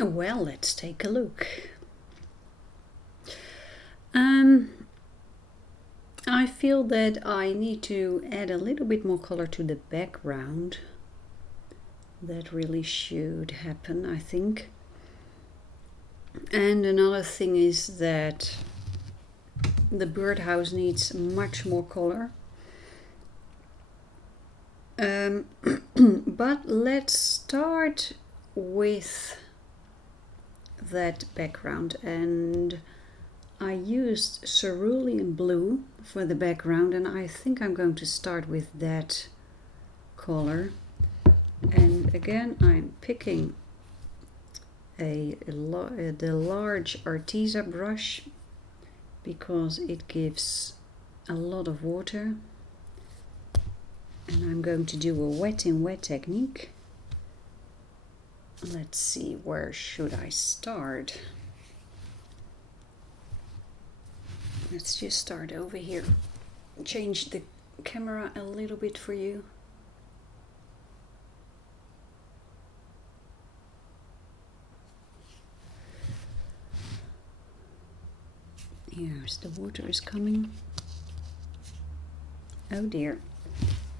Well, let's take a look. I feel that I need to add a little bit more color to the background. That really should happen, I think. And another thing is that the birdhouse needs much more color. But let's start with that background, and I used cerulean blue for the background, and I think I'm going to start with that color. And again, I'm picking the large Arteza brush because it gives a lot of water, and I'm going to do a wet in wet technique. Let's see, where should I start? Let's just start over here. Change the camera a little bit for you. Here's the water is coming. Oh dear,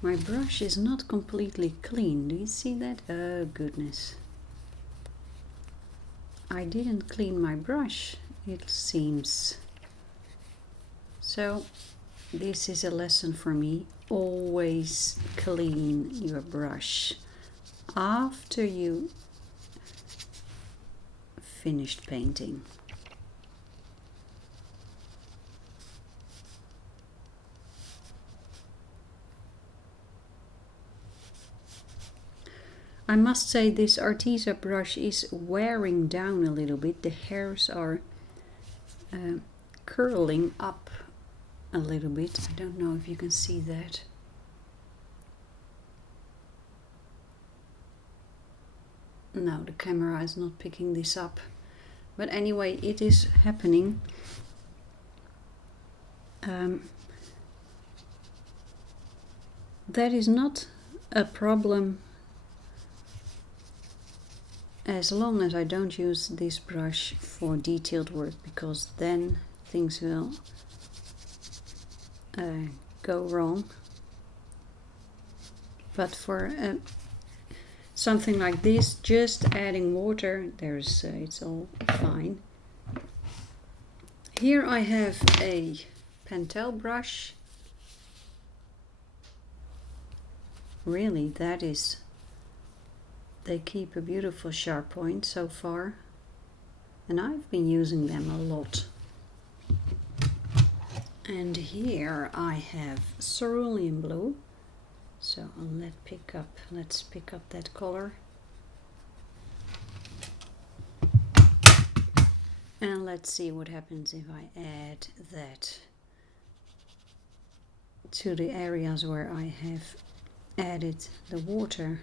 my brush is not completely clean. Do you see that? Oh goodness. I didn't clean my brush, it seems. So this is a lesson for me. Always clean your brush after you finished painting. I must say this Arteza brush is wearing down a little bit. The hairs are curling up a little bit. I don't know if you can see that. No, the camera is not picking this up. But anyway, it is happening. That is not a problem as long as I don't use this brush for detailed work, because then things will go wrong. But for something like this, just adding water, it's all fine. Here I have a Pentel brush. Really, they keep a beautiful sharp point so far, and I've been using them a lot. And here I have cerulean blue, so let's pick up that color, and let's see what happens if I add that to the areas where I have added the water.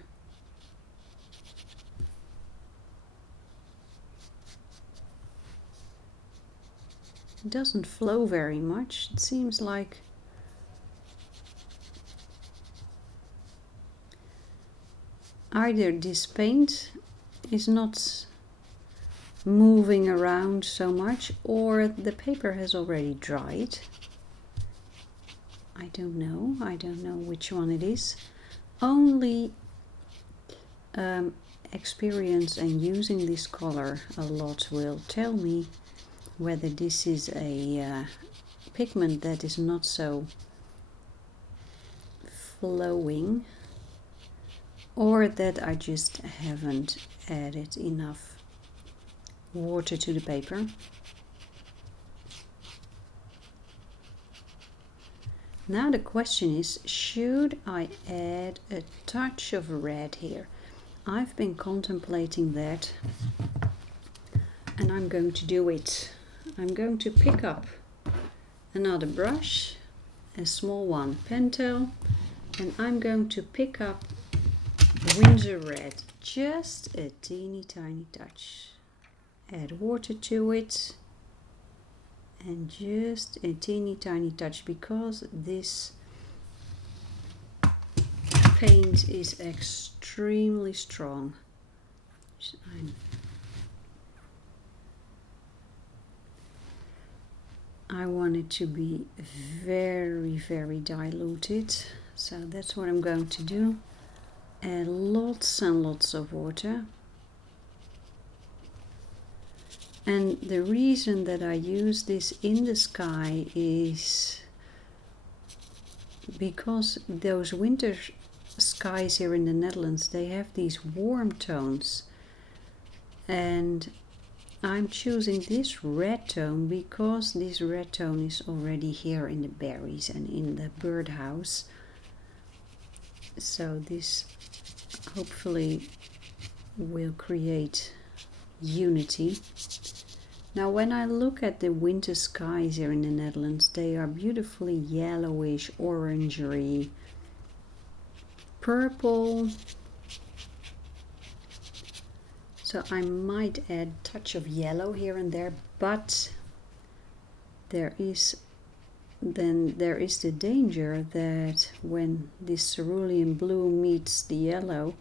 It doesn't flow very much. It seems like either this paint is not moving around so much, or the paper has already dried. I don't know which one it is. Only experience and using this color a lot will tell me whether this is a pigment that is not so flowing, or that I just haven't added enough water to the paper. Now the question is, should I add a touch of red here? I've been contemplating that, and I'm going to do it. I'm going to pick up another brush, a small one, Pentel, and I'm going to pick up Winsor Red, just a teeny tiny touch. Add water to it, and just a teeny tiny touch, because this paint is extremely strong. I'm I want it to be very, very diluted. So that's what I'm going to do. Add lots and lots of water. And the reason that I use this in the sky is because those winter skies here in the Netherlands, they have these warm tones. And I'm choosing this red tone because this red tone is already here in the berries and in the birdhouse. So this hopefully will create unity. Now when I look at the winter skies here in the Netherlands, they are beautifully yellowish, orangery, purple. So I might add a touch of yellow here and there, but there is the danger that when this cerulean blue meets the yellow,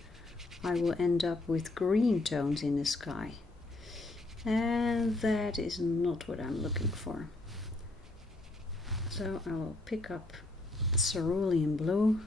I will end up with green tones in the sky. And that is not what I'm looking for. So I will pick up cerulean blue.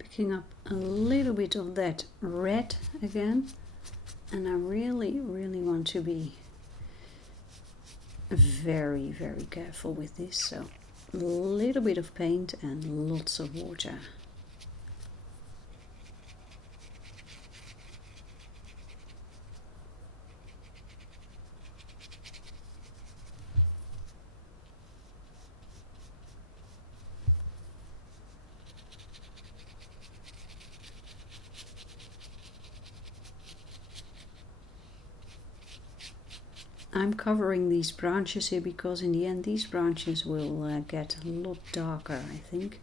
Picking up a little bit of that red again, and I really want to be very careful with this. So a little bit of paint and lots of water. I'm covering these branches here because in the end these branches will get a lot darker, I think,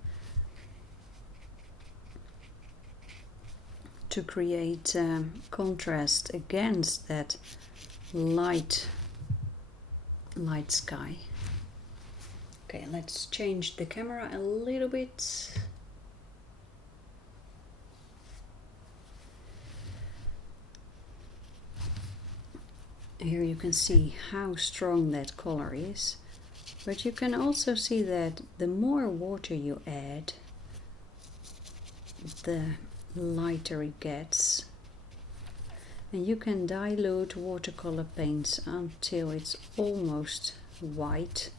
to create contrast against that light sky. Okay, let's change the camera a little bit. Here you can see how strong that color is, but you can also see that the more water you add, the lighter it gets. And you can dilute watercolor paints until it's almost white.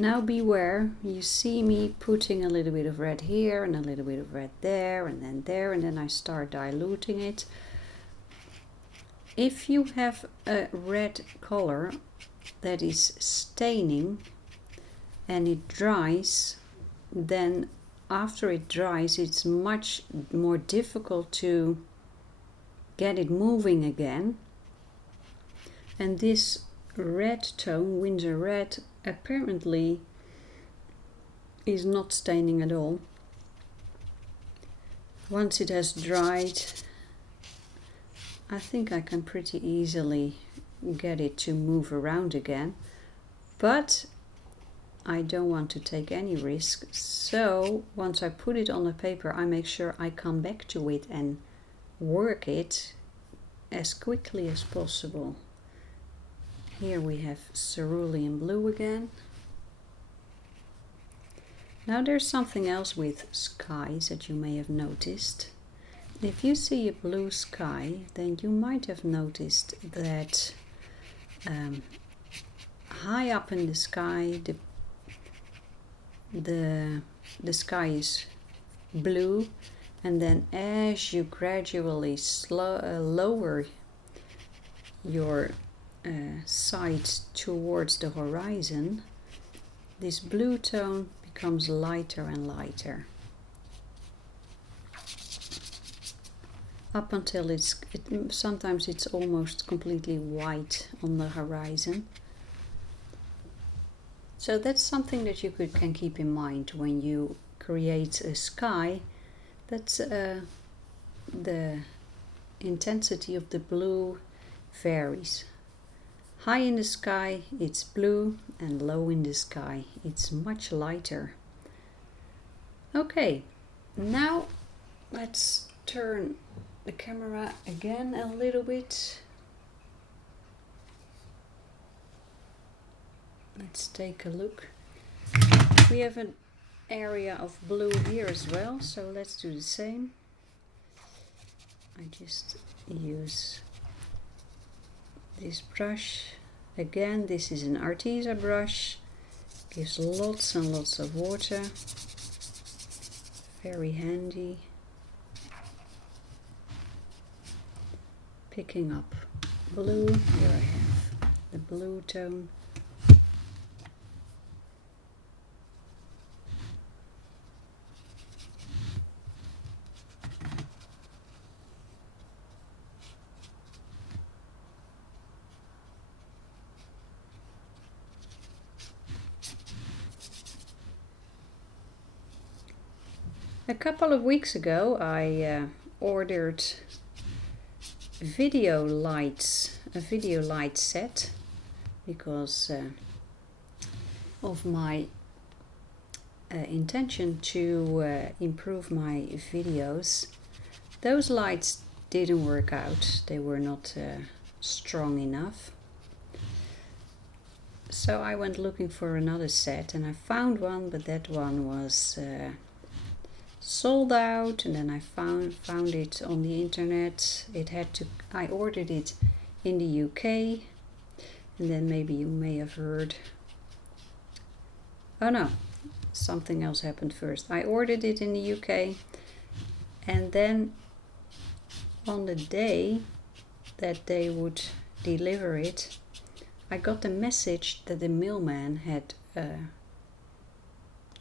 Now beware, you see me putting a little bit of red here and a little bit of red there, and then I start diluting it. If you have a red color that is staining and it dries, then after it dries it's much more difficult to get it moving again. And this red tone, Winsor red, apparently is not staining at all. Once it has dried, I think I can pretty easily get it to move around again, but I don't want to take any risk. So once I put it on the paper, I make sure I come back to it and work it as quickly as possible. Here we have cerulean blue again. Now there's something else with skies that you may have noticed. if you see a blue sky, then you might have noticed that high up in the sky, the sky is blue, and then as you gradually lower your sight towards the horizon, this blue tone becomes lighter and lighter, up until sometimes it's almost completely white on the horizon. So that's something that you can keep in mind when you create a sky. That's the intensity of the blue varies. High in the sky it's blue, and low in the sky it's much lighter. Okay, now let's turn the camera again a little bit. Let's take a look. We have an area of blue here as well, so let's do the same. I just use this brush. Again, this is an Arteza brush. Gives lots and lots of water. Very handy. Picking up blue. Here I have the blue tone. A couple of weeks ago I ordered video lights, a video light set, because of my intention to improve my videos. Those lights didn't work out, they were not strong enough. So I went looking for another set and I found one, but that one was sold out, and then I found it on the internet. I ordered it in the UK, and then maybe you may have heard, oh no, something else happened first. I ordered it in the UK, and then on the day that they would deliver it, I got the message that the mailman had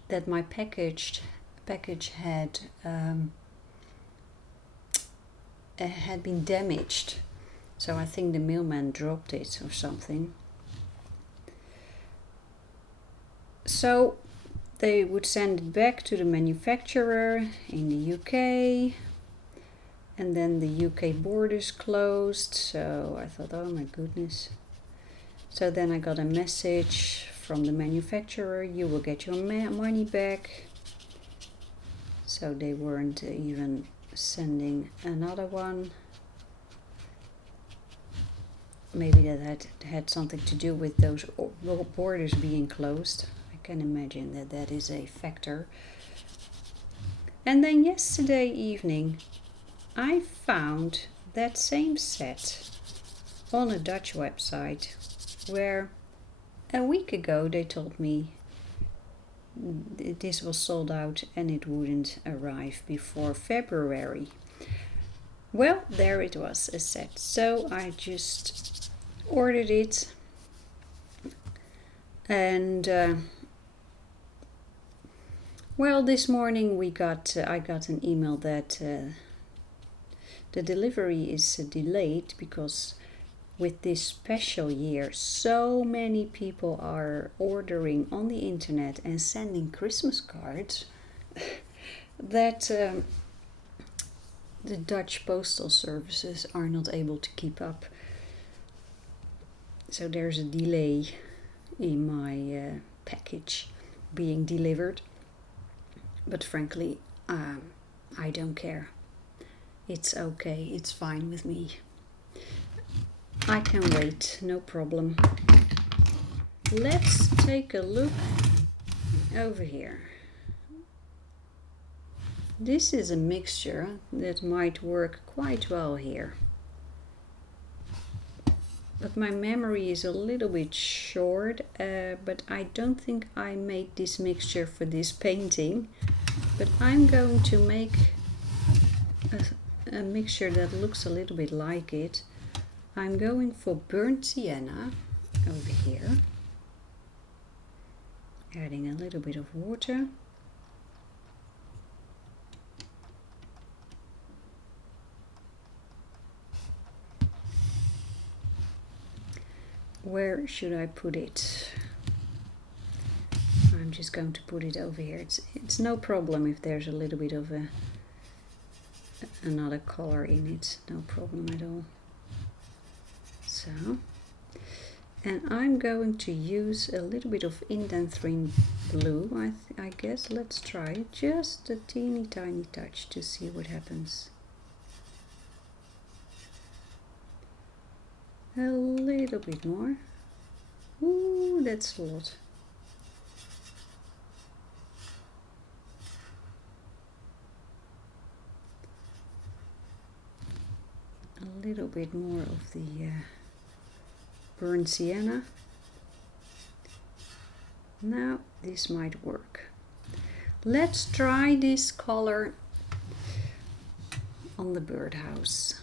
that my package had been damaged. So I think the mailman dropped it or something. So they would send it back to the manufacturer in the UK, and then the UK borders closed. So I thought, oh my goodness. So then I got a message from the manufacturer: you will get your money back. So they weren't even sending another one. Maybe that had something to do with those borders being closed. I can imagine that is a factor. And then yesterday evening I found that same set on a Dutch website, where a week ago they told me this was sold out and it wouldn't arrive before February. Well, there it was, a set. So I just ordered it, and well, this morning I got an email that the delivery is delayed, because with this special year, so many people are ordering on the internet and sending Christmas cards that the Dutch postal services are not able to keep up. So there's a delay in my package being delivered. But frankly, I don't care. It's okay, it's fine with me. I can wait, no problem. Let's take a look over here. This is a mixture that might work quite well here. But my memory is a little bit short, but I don't think I made this mixture for this painting. But I'm going to make a mixture that looks a little bit like it. I'm going for burnt sienna over here, adding a little bit of water. Where should I put it? I'm just going to put it over here. It's no problem if there's a little bit of another color in it, no problem at all. So, and I'm going to use a little bit of indanthrene blue, I guess. Let's try it, just a teeny tiny touch to see what happens. A little bit more. Ooh, that's a lot. A little bit more of the burnt sienna. Now this might work. Let's try this color on the birdhouse.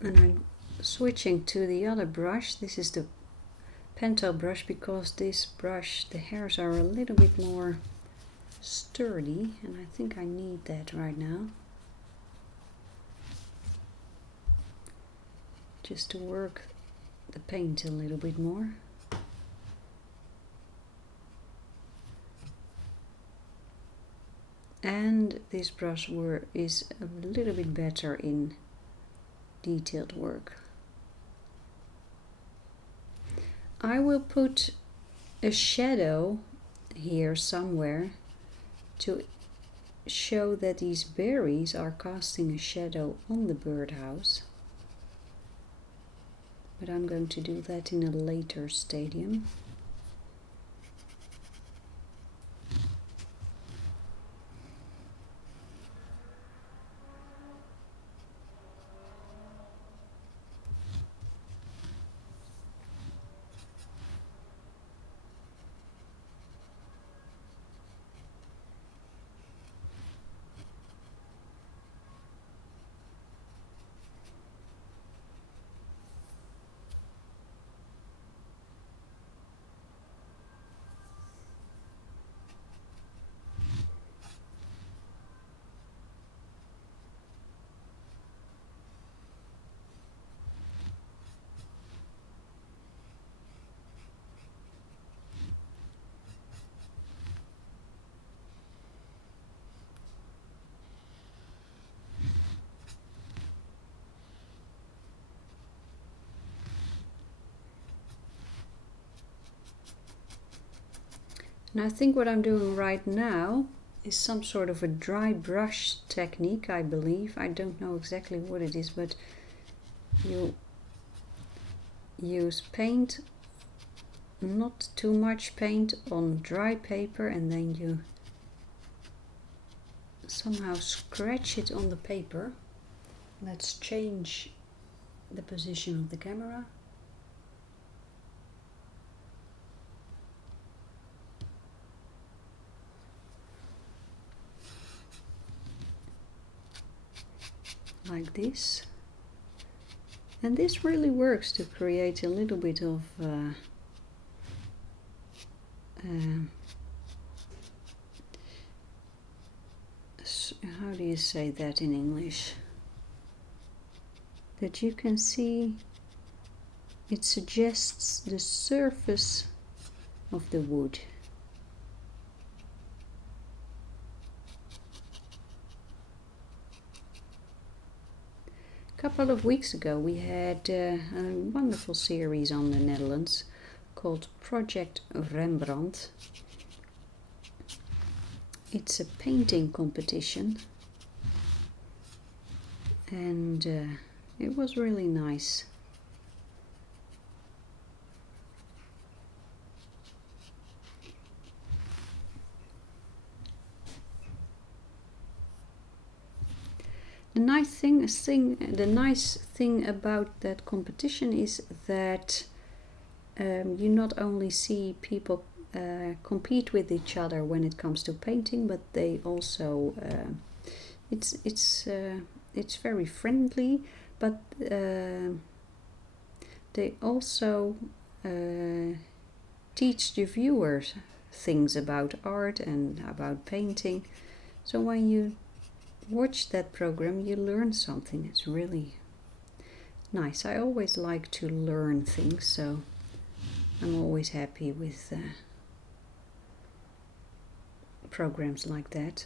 And I'm switching to the other brush. This is the Pentel brush, because this brush, the hairs are a little bit more sturdy, and I think I need that right now. Just to work the paint a little bit more. And this brush is a little bit better in detailed work. I will put a shadow here somewhere to show that these berries are casting a shadow on the birdhouse. But I'm going to do that in a later stadium. And I think what I'm doing right now is some sort of a dry brush technique, I believe. I don't know exactly what it is, but you use paint, not too much paint, on dry paper, and then you somehow scratch it on the paper. Let's change the position of the camera. Like this, and this really works to create a little bit of how do you say that in English? That you can see it suggests the surface of the wood. A couple of weeks ago we had a wonderful series on the Netherlands called Project Rembrandt. It's a painting competition, and it was really nice. The nice thing about that competition is that you not only see people compete with each other when it comes to painting, but they also it's very friendly, but they also teach the viewers things about art and about painting. So when you watch that program, you learn something. It's really nice. I always like to learn things, so I'm always happy with programs like that.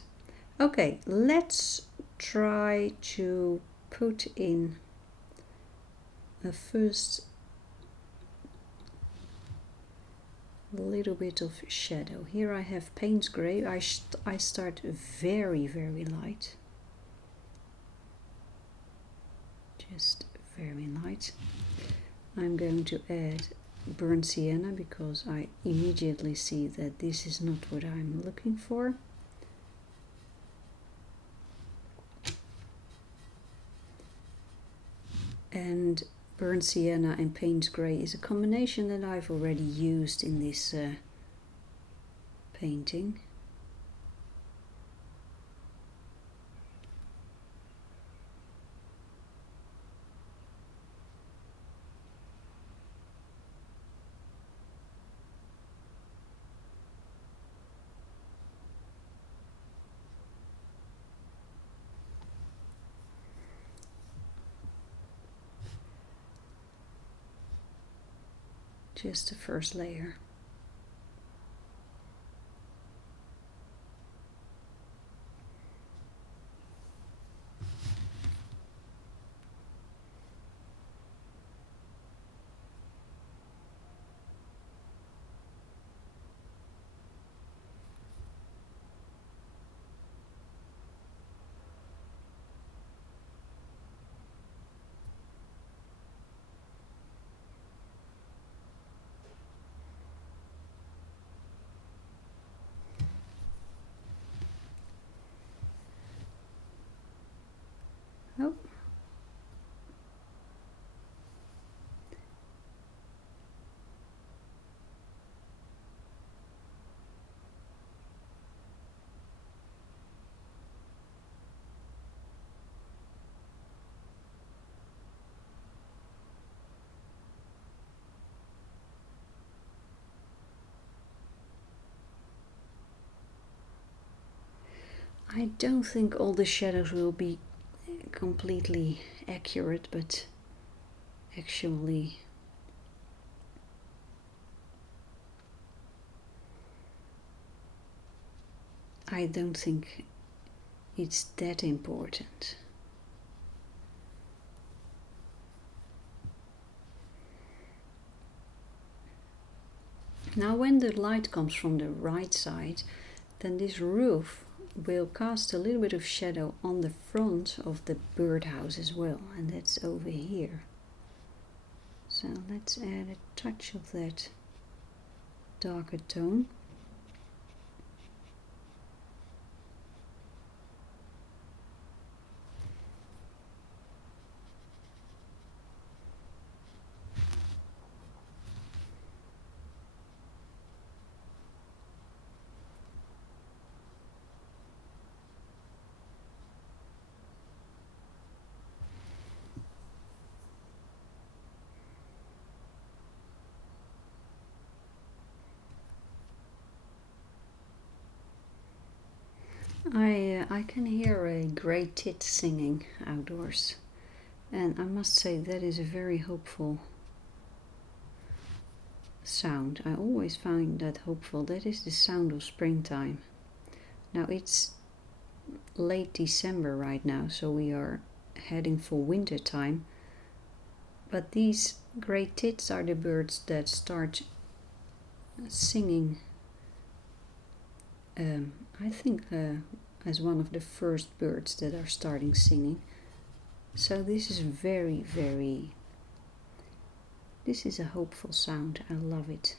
Okay, let's try to put in a first little bit of shadow. Here I have Payne's Grey. I start very light. Just very light. I'm going to add burnt sienna because I immediately see that this is not what I'm looking for. And burnt sienna and Payne's Grey is a combination that I've already used in this painting. Just the first layer. Oh. I don't think all the shadows will be completely accurate, but actually I don't think it's that important. Now when the light comes from the right side, then this roof will cast a little bit of shadow on the front of the birdhouse as well, and that's over here. So let's add a touch of that darker tone. I can hear a grey tit singing outdoors, and I must say that is a very hopeful sound. I always find that hopeful. That is the sound of springtime. Now it's late December right now, so we are heading for winter time, but these grey tits are the birds that start singing, I think as one of the first birds that are starting singing. So this is this is a hopeful sound. I love it.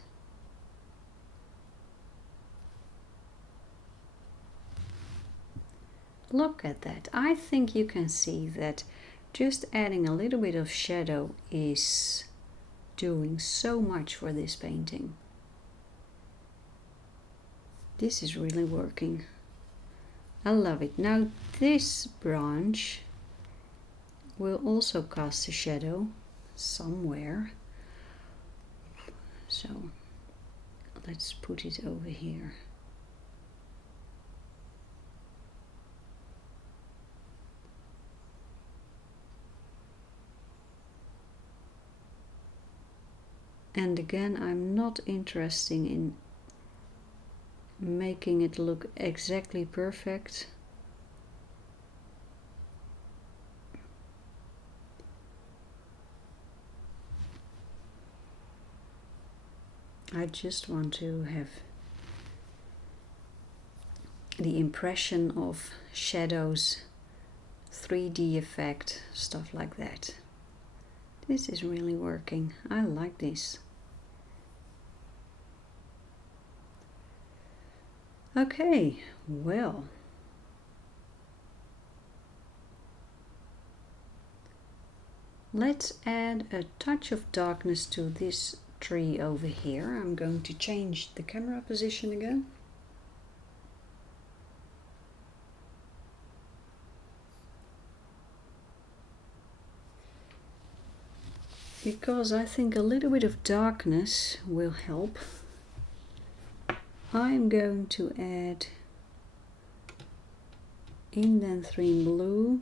Look at that. I think you can see that just adding a little bit of shadow is doing so much for this painting. This is really working. I love it. Now this branch will also cast a shadow somewhere. So let's put it over here. And again, I'm not interested in making it look exactly perfect. I just want to have the impression of shadows, 3D effect, stuff like that. This is really working. I like this. Okay, well, let's add a touch of darkness to this tree over here. I'm going to change the camera position again. Because I think a little bit of darkness will help. I'm going to add indanthrene blue,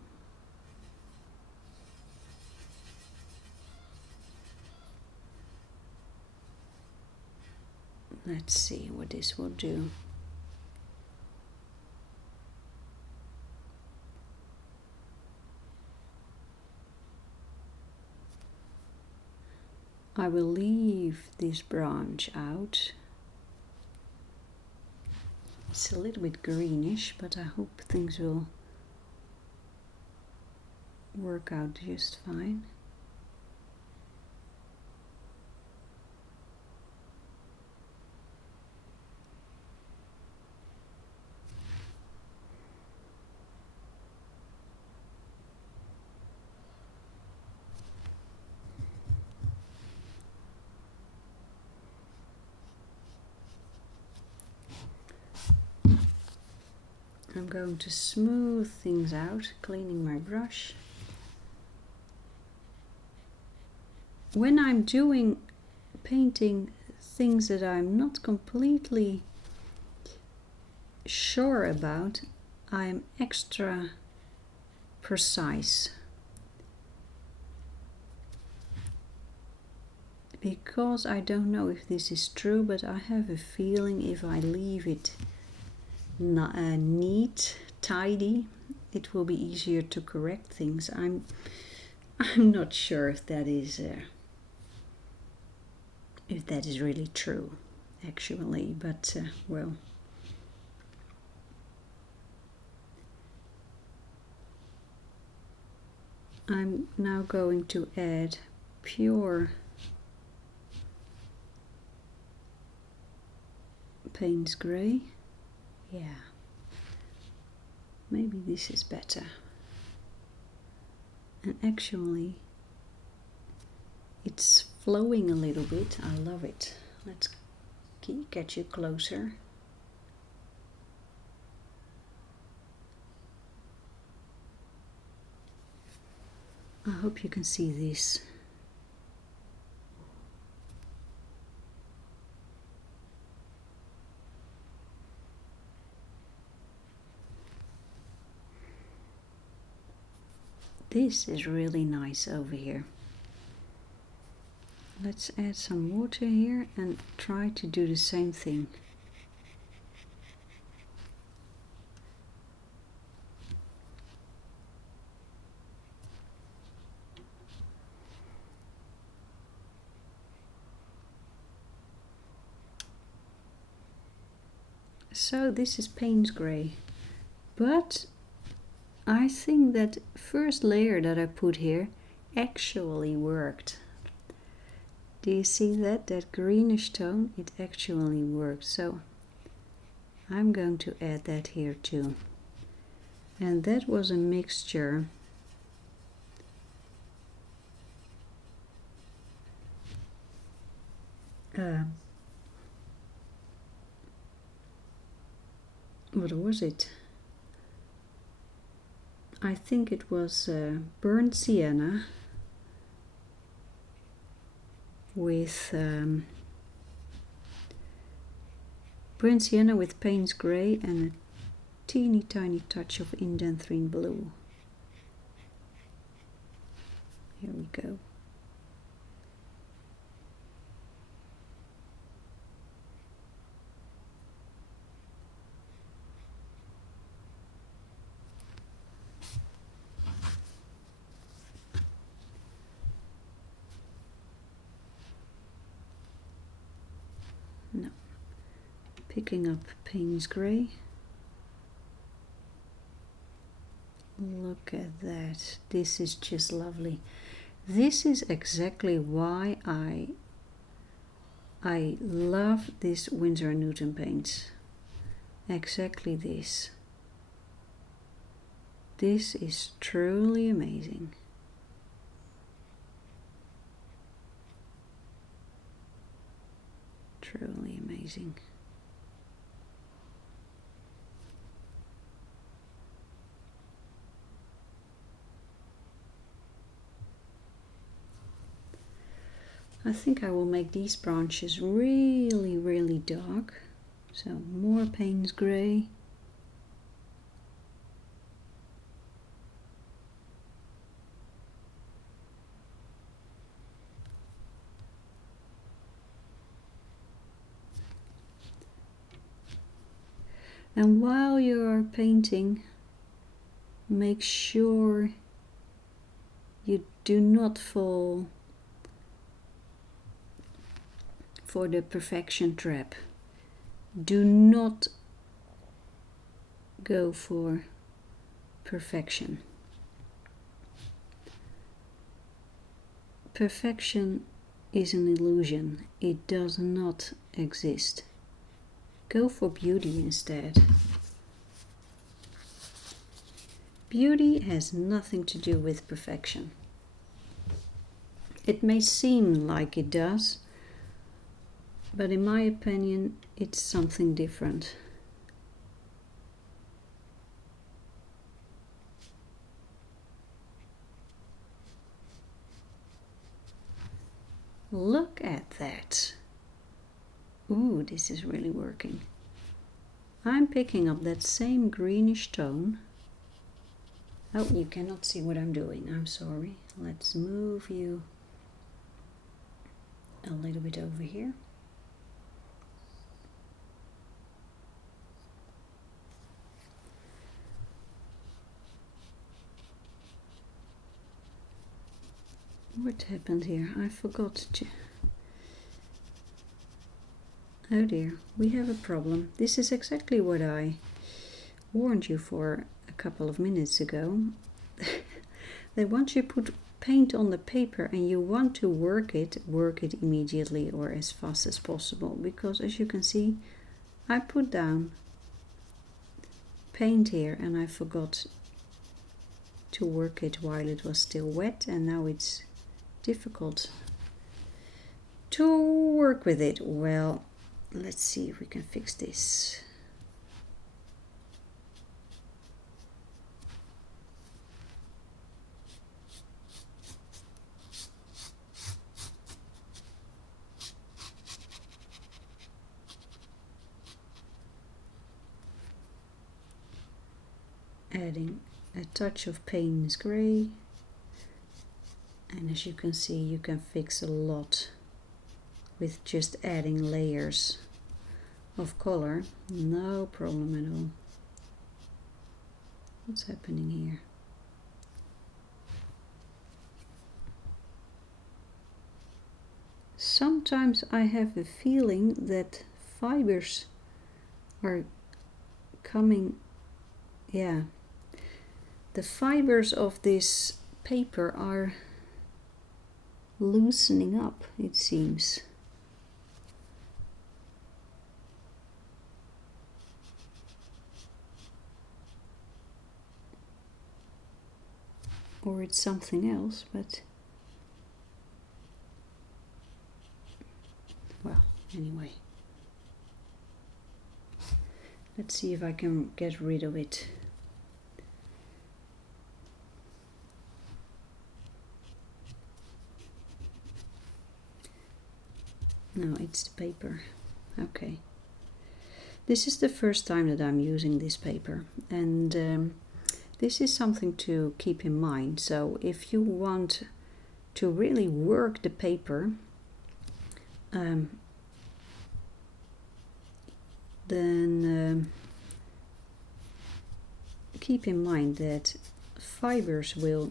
let's see what this will do. I will leave this branch out. It's a little bit greenish, but I hope things will work out just fine. I'm going to smooth things out, cleaning my brush. When I'm painting things that I'm not completely sure about, I'm extra precise. Because I don't know if this is true, but I have a feeling if I leave it neat, tidy, it will be easier to correct things. I'm not sure if that is really true, actually, but well. I'm now going to add pure Payne's grey. Yeah, maybe this is better. And actually it's flowing a little bit. I love it. Let's get you closer. I hope you can see this. This is really nice over here. Let's add some water here and try to do the same thing. So this is Payne's grey, but I think that first layer that I put here actually worked. Do you see that? That greenish tone, it actually worked. So I'm going to add that here too. And that was a mixture what was it? I think it was burnt sienna with burnt sienna with Payne's grey and a teeny tiny touch of indanthrine blue. Here we go. No. Picking up Payne's grey. Look at that. This is just lovely. This is exactly why I love this Winsor Newton paints. Exactly this. This is truly amazing. Truly amazing. I think I will make these branches really, really dark. So more Payne's grey. And while you are painting, make sure you do not fall for the perfection trap. Do not go for perfection. Perfection is an illusion. It does not exist. Go for beauty instead. Beauty has nothing to do with perfection. It may seem like it does, but in my opinion, it's something different. Look at that. Ooh, this is really working. I'm picking up that same greenish tone. Oh, you cannot see what I'm doing. I'm sorry. Let's move you a little bit over here. What happened here? I forgot to... Oh dear, we have a problem. This is exactly what I warned you for a couple of minutes ago. That once you put paint on the paper and you want to work it immediately or as fast as possible. Because as you can see, I put down paint here and I forgot to work it while it was still wet, and now it's difficult to work with it. Well, let's see if we can fix this. Adding a touch of Payne's grey. And as you can see, you can fix a lot with just adding layers of color. No problem at all. What's happening here? Sometimes I have the feeling that fibers are coming, yeah, the fibers of this paper are loosening up, it seems. Or it's something else, but well, anyway. Let's see if I can get rid of it. No, it's the paper. Okay. This is the first time that I'm using this paper, and this is something to keep in mind. So if you want to really work the paper, then keep in mind that fibers will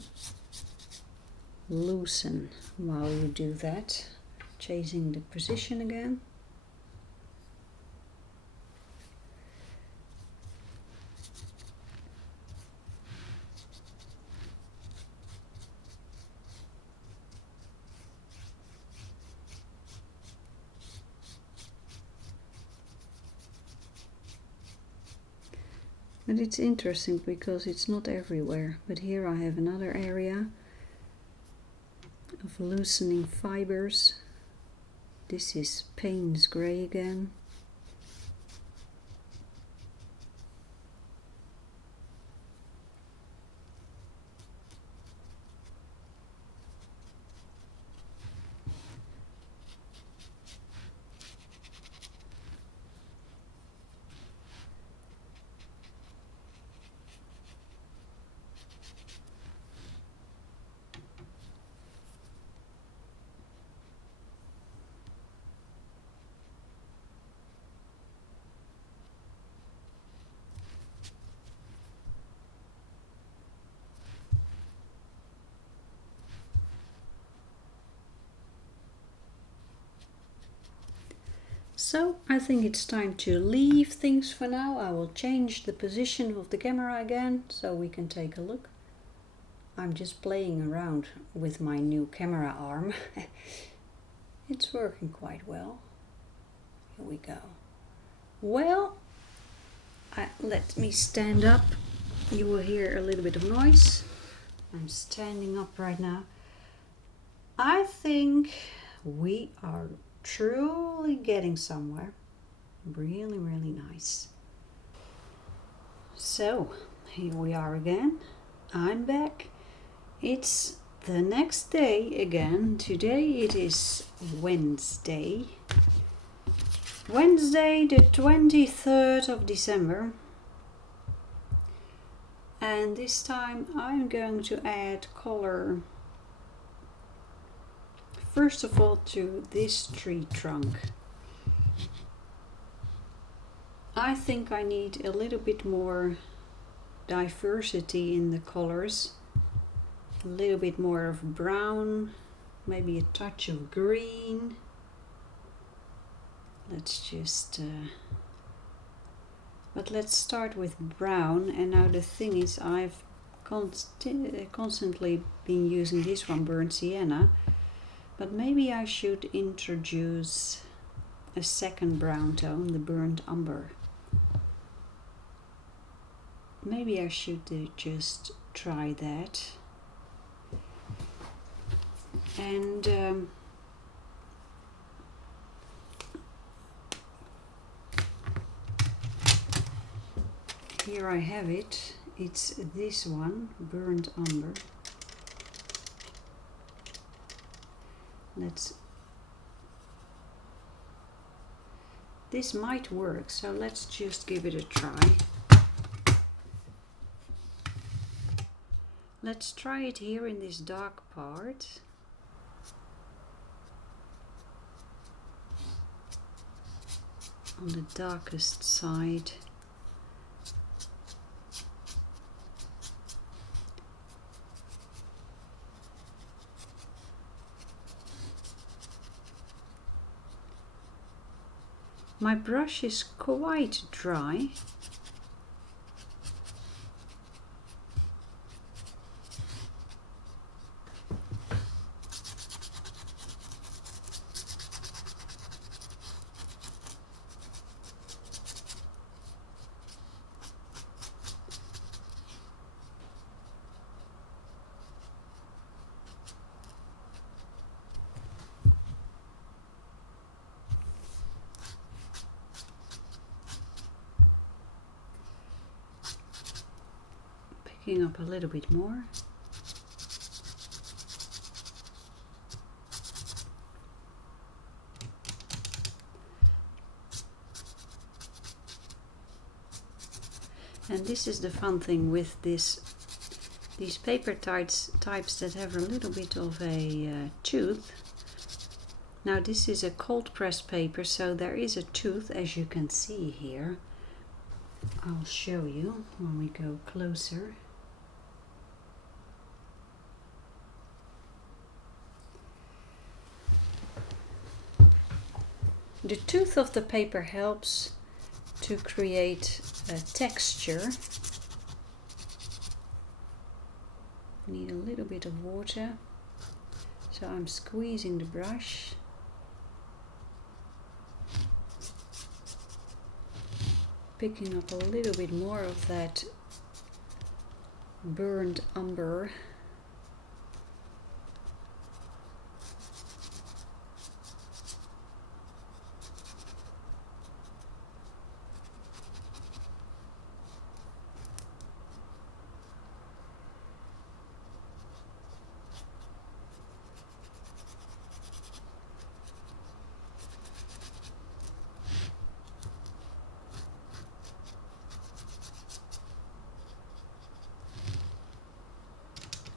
loosen while you do that. Changing the position again. But it's interesting because it's not everywhere. But here I have another area of loosening fibers. This is Payne's Grey again. So I think it's time to leave things for now. I will change the position of the camera again so we can take a look. I'm just playing around with my new camera arm. It's working quite well. Here we go. Well, let me stand up. You will hear a little bit of noise. I'm standing up right now. I think we are truly getting somewhere. Really, really nice. So here we are again. I'm back. It's the next day again. Today it is Wednesday. Wednesday the 23rd of December. And this time I'm going to add color, first of all, to this tree trunk. I think I need a little bit more diversity in the colors. A little bit more of brown, maybe a touch of green. Let's just but let's start with brown. And now the thing is, I've constantly been using this one, burnt sienna, but maybe I should introduce a second brown tone, the burnt umber. Maybe I should just try that. And here I have it. It's this one, burnt umber. This might work, so let's just give it a try. Let's try it here in this dark part. on the darkest side. My brush is quite dry. Picking up a little bit more. And this is the fun thing with these paper types that have a little bit of a tooth. Now this is a cold pressed paper, so there is a tooth, as you can see here. I'll show you when we go closer. The tooth of the paper helps to create a texture. Need a little bit of water, so I'm squeezing the brush. Picking up a little bit more of that burnt umber.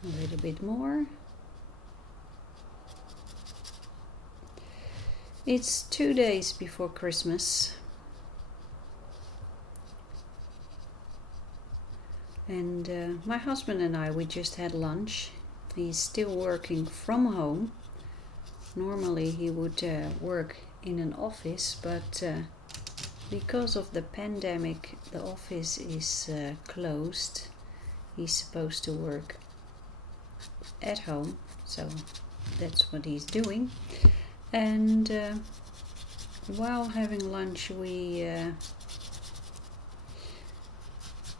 A little bit more. It's 2 days before Christmas, and my husband and I, we just had lunch. He's still working from home. Normally he would work in an office, but because of the pandemic the office is closed. He's supposed to work at home, so that's what he's doing. And while having lunch we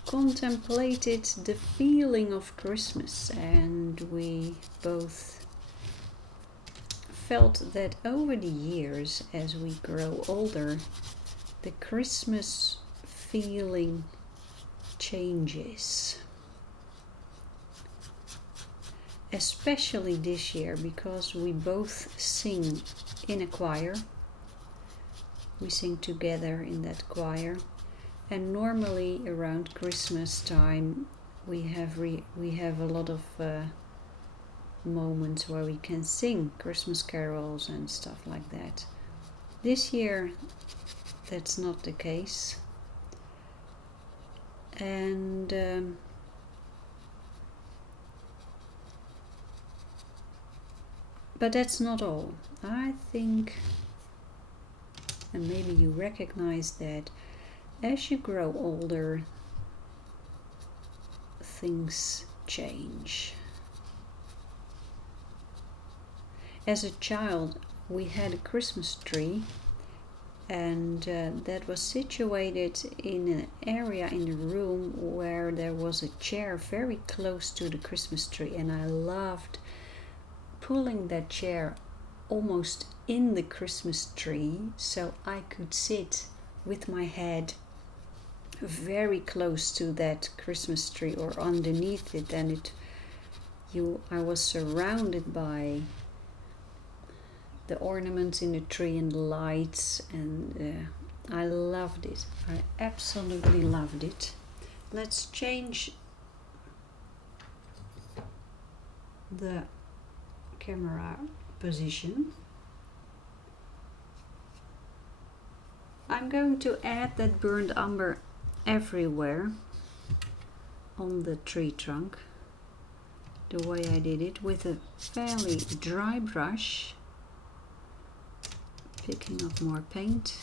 contemplated the feeling of Christmas, and we both felt that over the years, as we grow older, the Christmas feeling changes. Especially this year, because we both sing in a choir. We sing together in that choir, and normally around Christmas time we have a lot of moments where we can sing Christmas carols and stuff like that. This year that's not the case, and but that's not all. I think, and maybe you recognize that as you grow older, things change. As a child, we had a Christmas tree, and that was situated in an area in the room where there was a chair very close to the Christmas tree, and I loved pulling that chair almost in the Christmas tree so I could sit with my head very close to that Christmas tree or underneath it, and I was surrounded by the ornaments in the tree and the lights, and I loved it. I absolutely loved it. Let's change the camera position. I I'm going to add that burnt umber everywhere on the tree trunk, the way I did it, with a fairly dry brush, picking up more paint.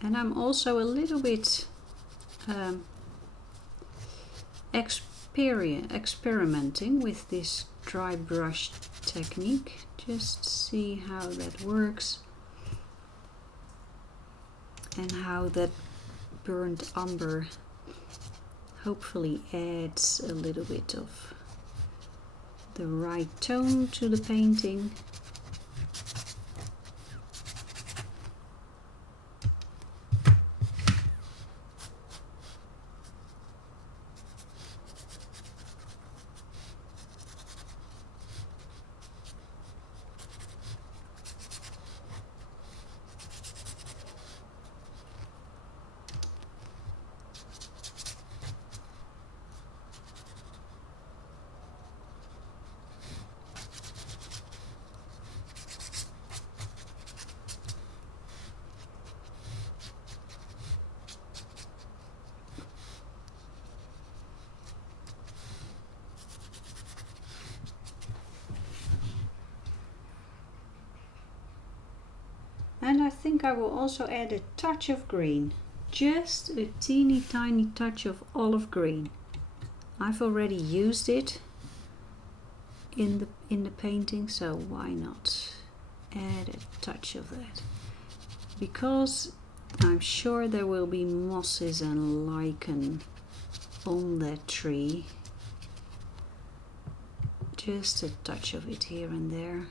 And I'm also a little bit experimenting with this dry brush technique, just see how that works and how that burnt umber hopefully adds a little bit of the right tone to the painting. And I think I will also add a touch of green, just a teeny tiny touch of olive green. I've already used it in the painting, so why not add a touch of that? Because I'm sure there will be mosses and lichen on that tree. Just a touch of it here and there.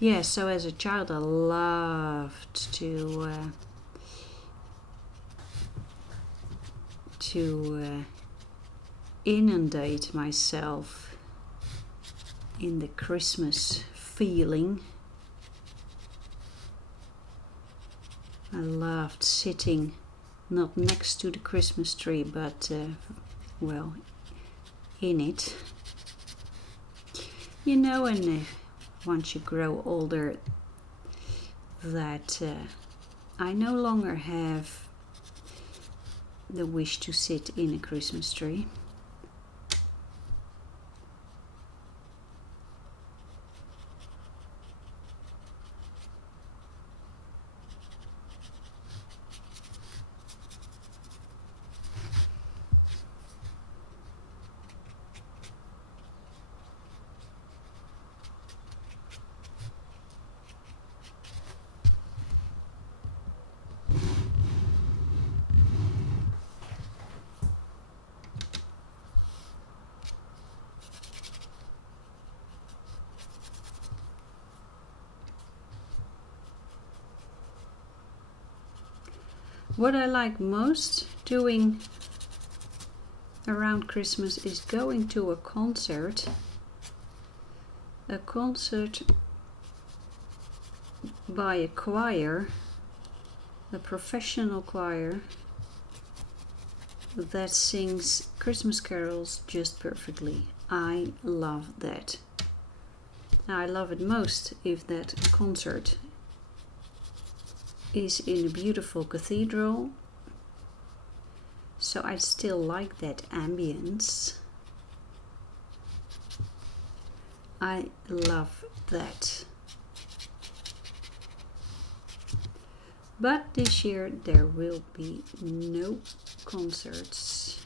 Yeah, so as a child I loved to inundate myself in the Christmas feeling. I loved sitting not next to the Christmas tree, but well, in it. You know, and once you grow older, that I no longer have the wish to sit in a Christmas tree. What I like most doing around Christmas is going to a concert by a choir, a professional choir that sings Christmas carols just perfectly. I love that. I love it most if that concert is in a beautiful cathedral, so I still like that ambience. I love that. But this year there will be no concerts.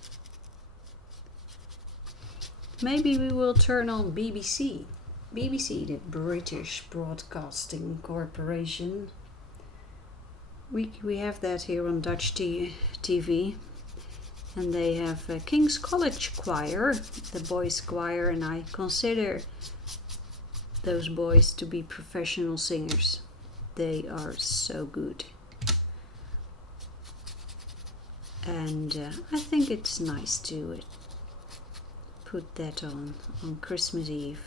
Maybe we will turn on BBC, the British Broadcasting Corporation. We have that here on Dutch TV, and they have a King's College Choir, the boys' choir, and I consider those boys to be professional singers. They are so good, and I think it's nice to put that on Christmas Eve.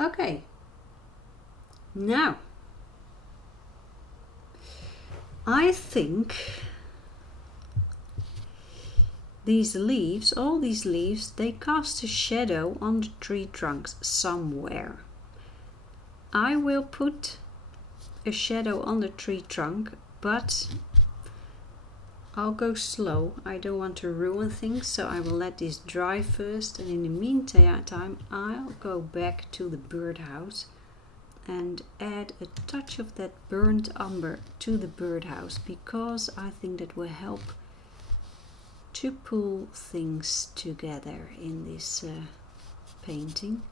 Okay, now I think these leaves, all these leaves, they cast a shadow on the tree trunks somewhere. I will put a shadow on the tree trunk, but I'll go slow. I don't want to ruin things, so I will let this dry first, and in the meantime I'll go back to the birdhouse and add a touch of that burnt umber to the birdhouse, because I think that will help to pull things together in this painting.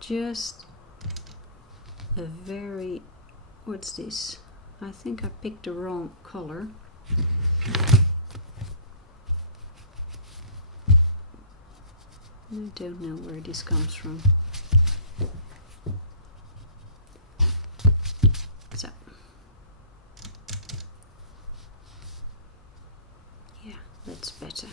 Just a very, what's this? I think I picked the wrong color. I don't know where this comes from. So, yeah, that's better.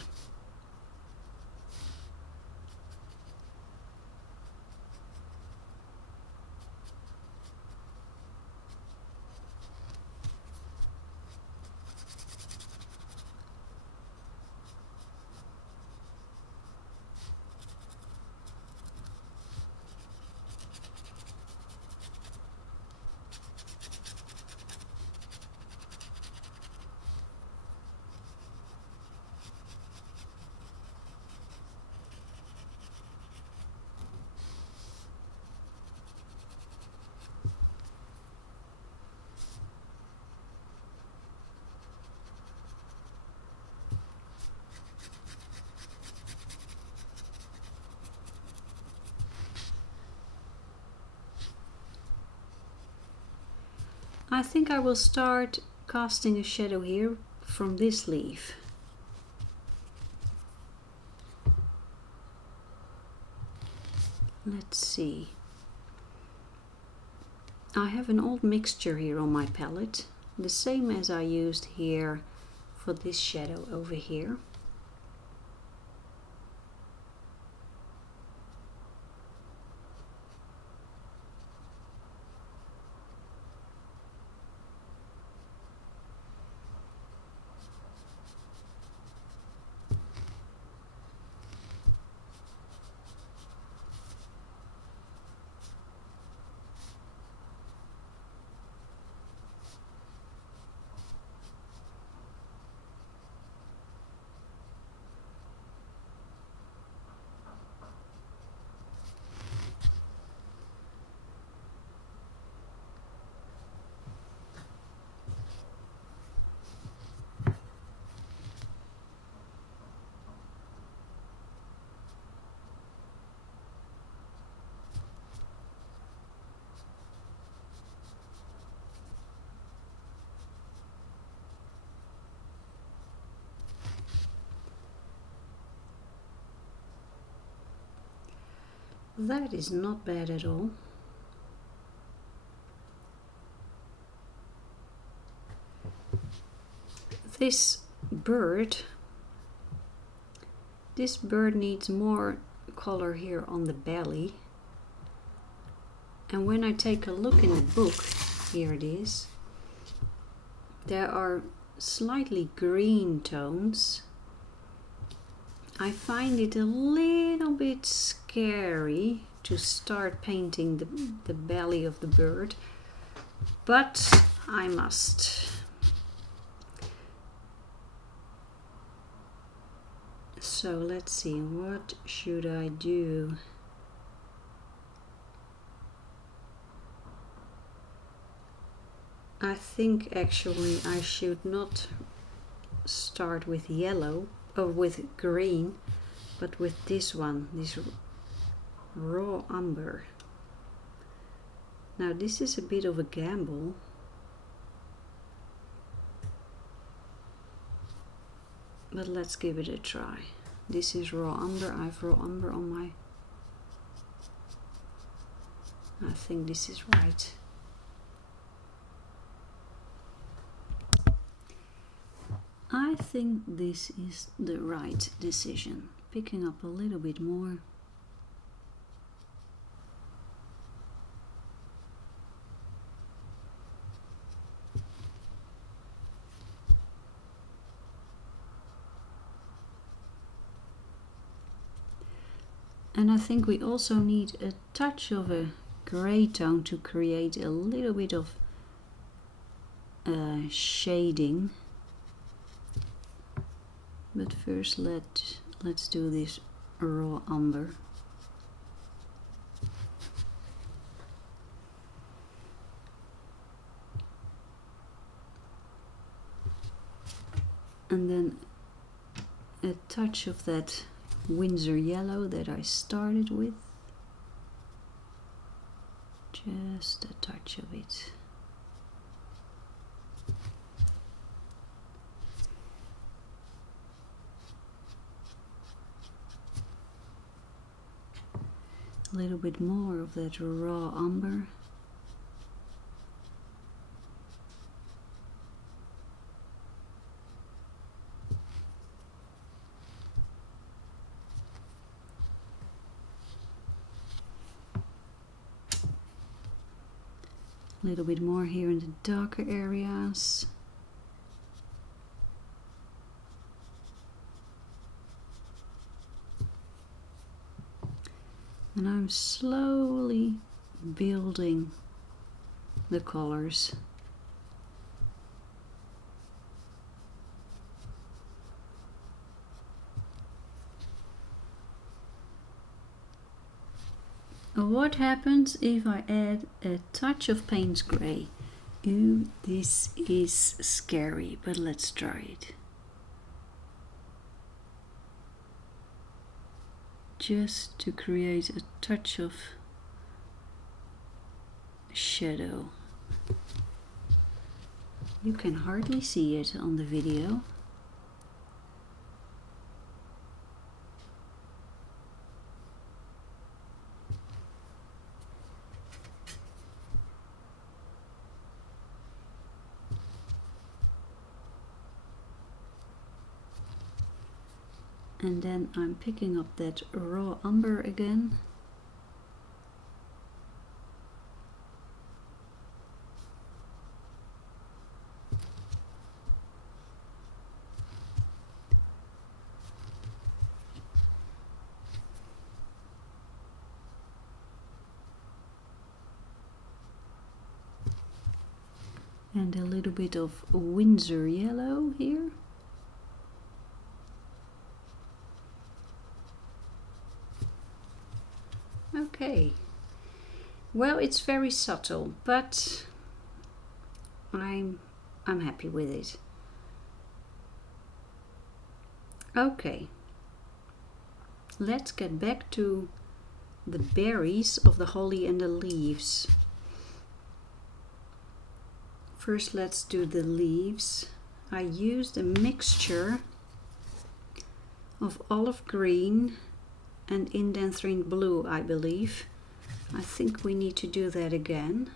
I think I will start casting a shadow here from this leaf. Let's see. I have an old mixture here on my palette, the same as I used here for this shadow over here. That is not bad at all. This bird needs more color here on the belly. And when I take a look in the book, here it is, there are slightly green tones. I find it a little bit scary to start painting the belly of the bird, but I must. So let's see, what should I do? I think actually I should not start with yellow or with green, but with this one, this raw umber. Now this is a bit of a gamble, but let's give it a try. This is raw umber. I have raw umber on my... I think this is right. I think this is the right decision. Picking up a little bit more. And I think we also need a touch of a grey tone to create a little bit of shading. But first let's do this raw umber. And then a touch of that Winsor yellow that I started with. Just a touch of it. A little bit more of that raw umber. A little bit more here in the darker areas. And I'm slowly building the colors. What happens if I add a touch of Payne's Grey? Ooh, this is scary, but let's try it. Just to create a touch of shadow. You can hardly see it on the video. And then I'm picking up that raw umber again. And a little bit of Winsor yellow here. Okay, well, it's very subtle, but I'm happy with it. Okay, let's get back to the berries of the holly and the leaves. First, let's do the leaves. I used a mixture of olive green and indanthrine blue, I believe. I think we need to do that again.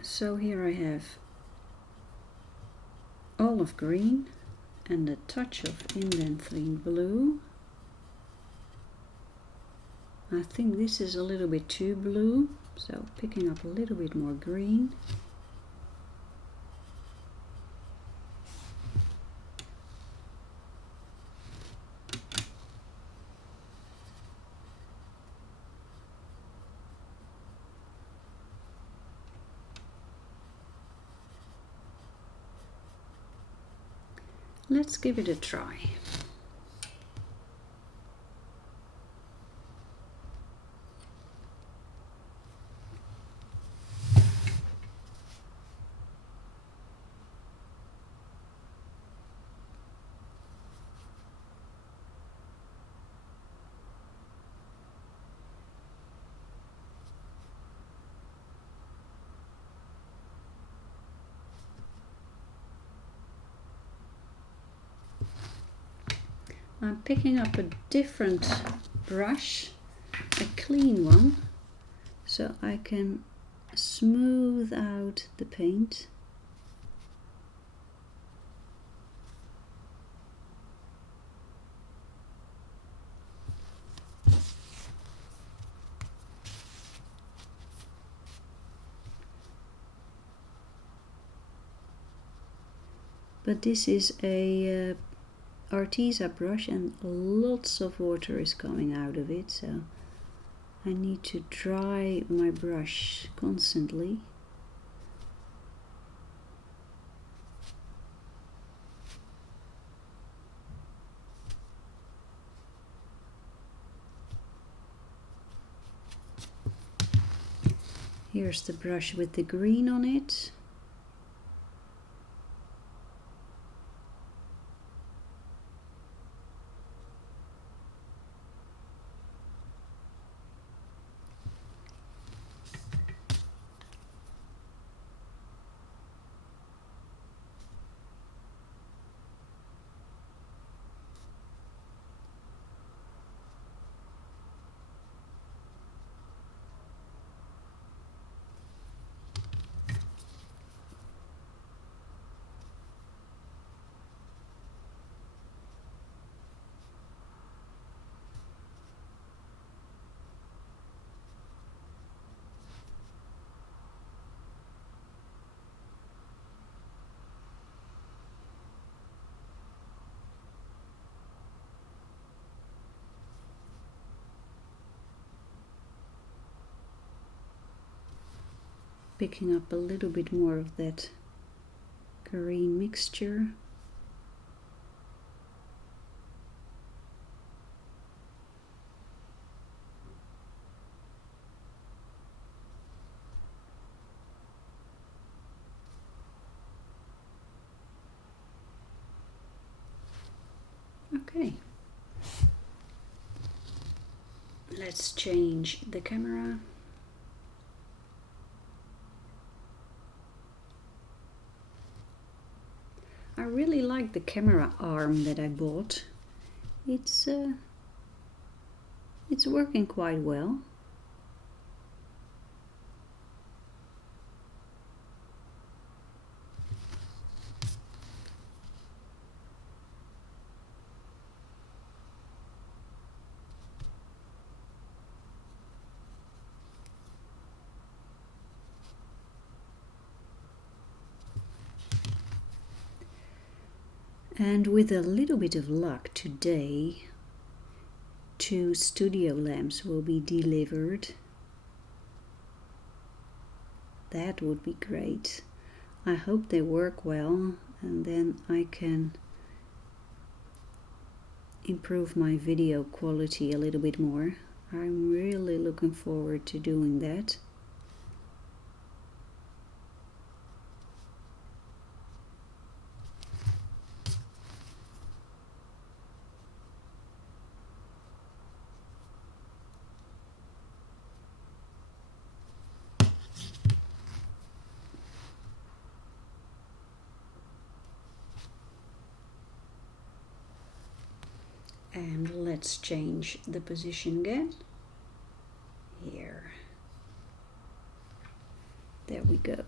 So here I have olive green and a touch of indanthrine blue. I think this is a little bit too blue, so picking up a little bit more green. Let's give it a try. I'm picking up a different brush, a clean one, so I can smooth out the paint. But this is a Arteza brush and lots of water is coming out of it, so I need to dry my brush constantly. Here's the brush with the green on it. Picking up a little bit more of that green mixture. Okay, let's change the camera. I really like the camera arm that I bought. It's working quite well. And with a little bit of luck today, 2 studio lamps will be delivered. That would be great. I hope they work well, and then I can improve my video quality a little bit more. I'm really looking forward to doing that. And let's change the position again. Here. There we go.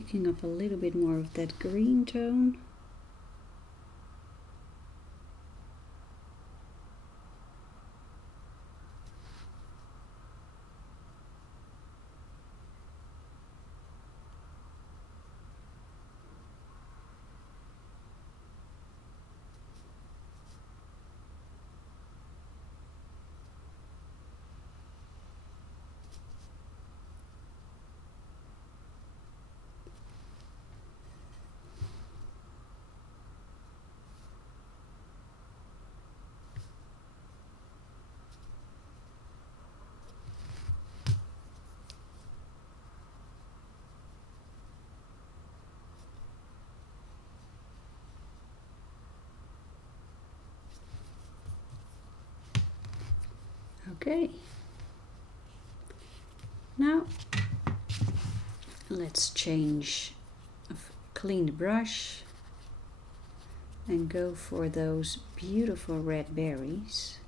picking up a little bit more of that green tone. Okay, now let's clean the brush and go for those beautiful red berries.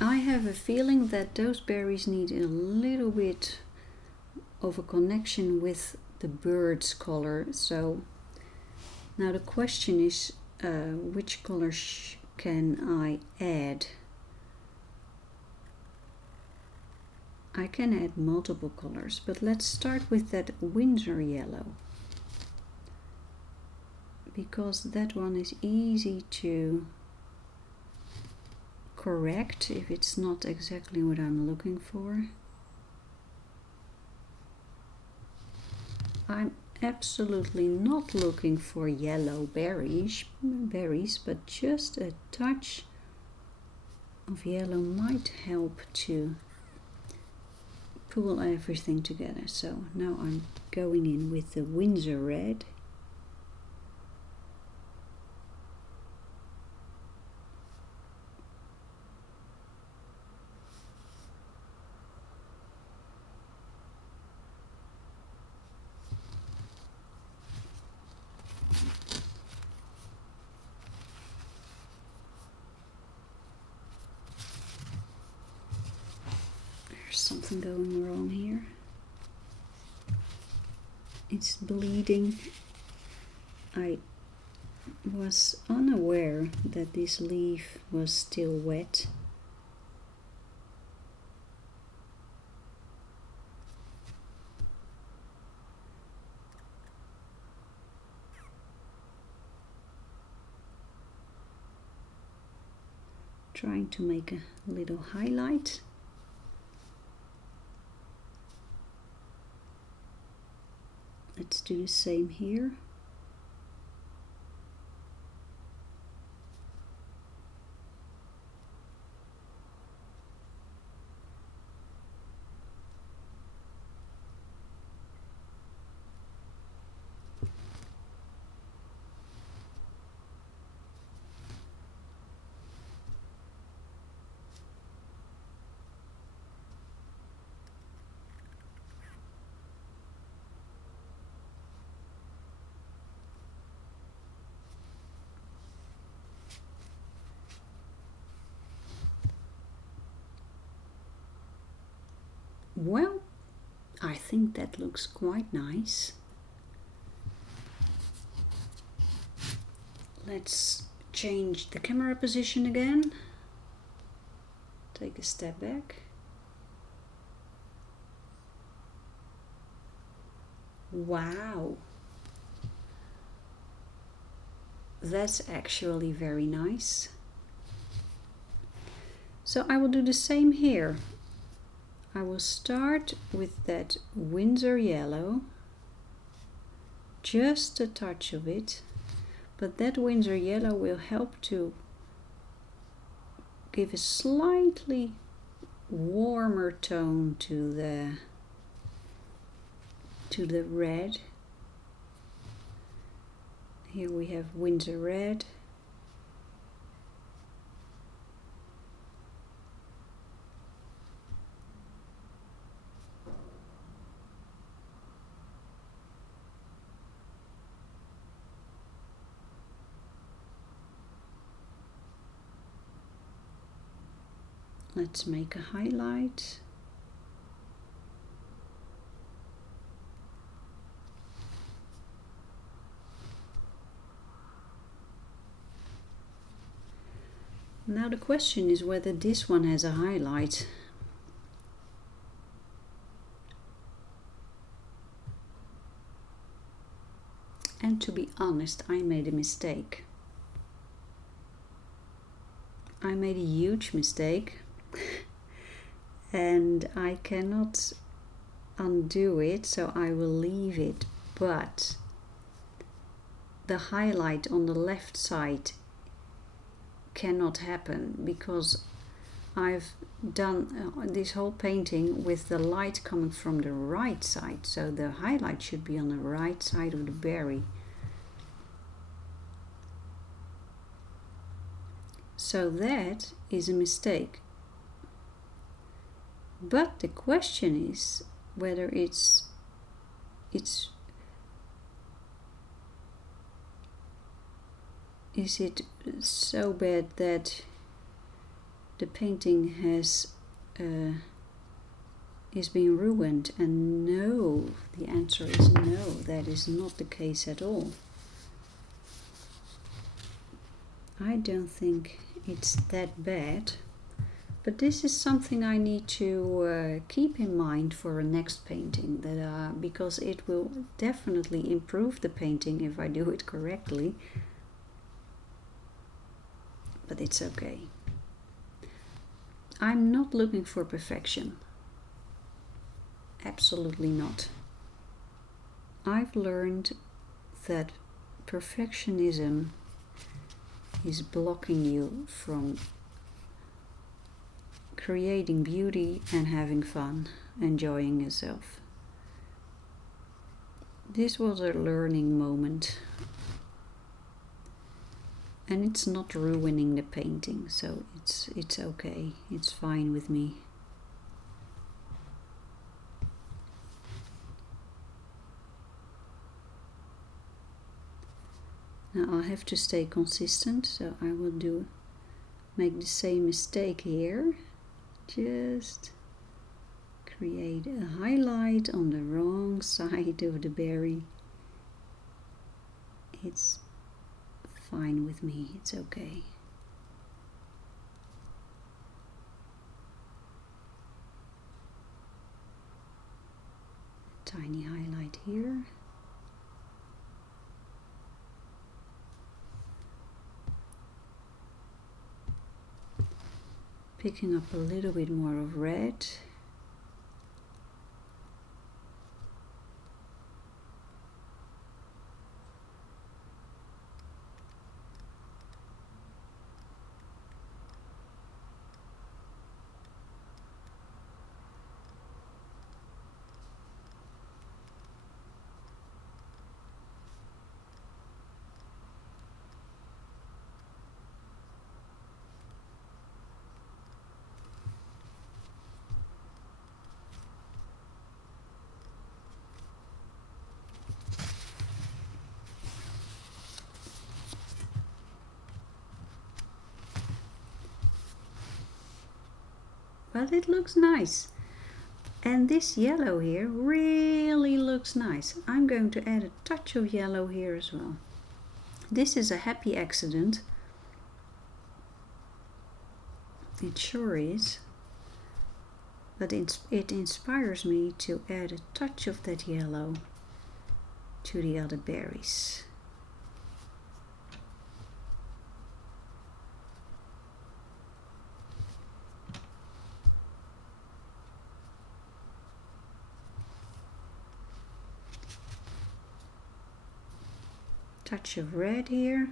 I have a feeling that those berries need a little bit of a connection with the bird's color, so now the question is which color can I add? I can add multiple colors, but let's start with that Winsor yellow, because that one is easy to correct if it's not exactly what I'm looking for. I'm absolutely not looking for yellow berries, but just a touch of yellow might help to pull everything together. So now I'm going in with the Winsor red. Something going wrong here. It's bleeding. I was unaware that this leaf was still wet. Trying to make a little highlight. Let's do the same here. Well, I think that looks quite nice. Let's change the camera position again. Take a step back. Wow. That's actually very nice. So I will do the same here. I will start with that Winsor yellow, just a touch of it, but that Winsor yellow will help to give a slightly warmer tone to the red. Here we have Winsor red. Let's make a highlight. Now the question is whether this one has a highlight. And to be honest, I made a mistake. I made a huge mistake and I cannot undo it, so I will leave it. But the highlight on the left side cannot happen because I've done this whole painting with the light coming from the right side, so the highlight should be on the right side of the berry. So that is a mistake. But the question is whether is it so bad that the painting has is being ruined? And no, the answer is no, that is not the case at all. I don't think it's that bad, but this is something I need to keep in mind for a next painting, that because it will definitely improve the painting if I do it correctly. But it's okay. I'm not looking for perfection. Absolutely not. I've learned that perfectionism is blocking you from creating beauty and having fun, enjoying yourself. This was a learning moment. And it's not ruining the painting, so it's okay. It's fine with me. Now I'll have to stay consistent, so I will make the same mistake here. Just create a highlight on the wrong side of the berry. It's fine with me, it's okay. Tiny highlight here. Picking up a little bit more of red. But it looks nice. And this yellow here really looks nice. I'm going to add a touch of yellow here as well. This is a happy accident. It sure is. But it inspires me to add a touch of that yellow to the other berries. Touch of red here.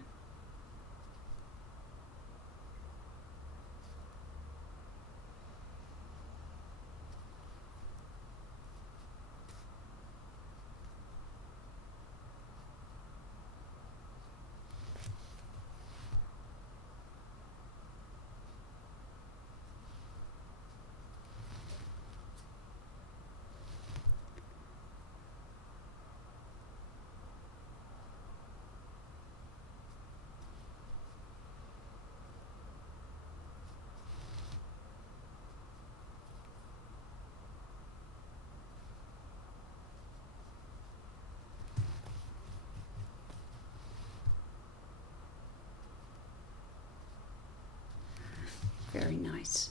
nice.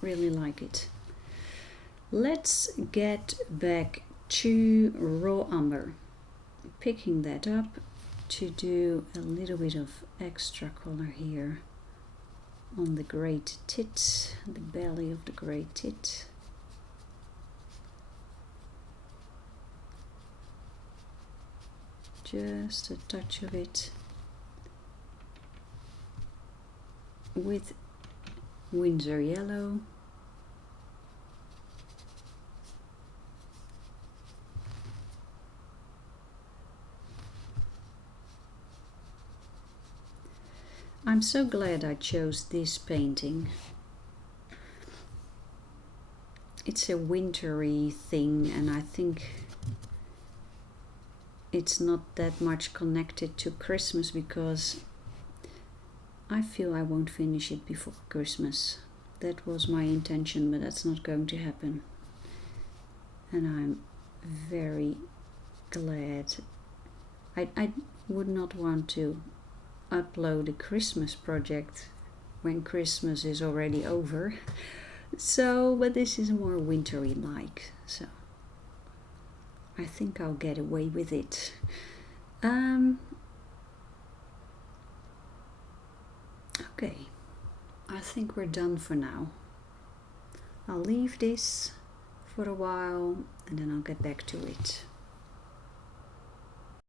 Really like it. Let's get back to raw umber. Picking that up to do a little bit of extra color here on the great tit, the belly of the great tit. Just a touch of it with Winsor yellow. I'm so glad I chose this painting. It's a wintry thing, and I think it's not that much connected to Christmas because I feel I won't finish it before Christmas. That was my intention, but that's not going to happen. And I'm very glad. I would not want to upload a Christmas project when Christmas is already over. So, but this is more wintry like, so I think I'll get away with it. Okay, I think we're done for now. I'll leave this for a while and then I'll get back to it.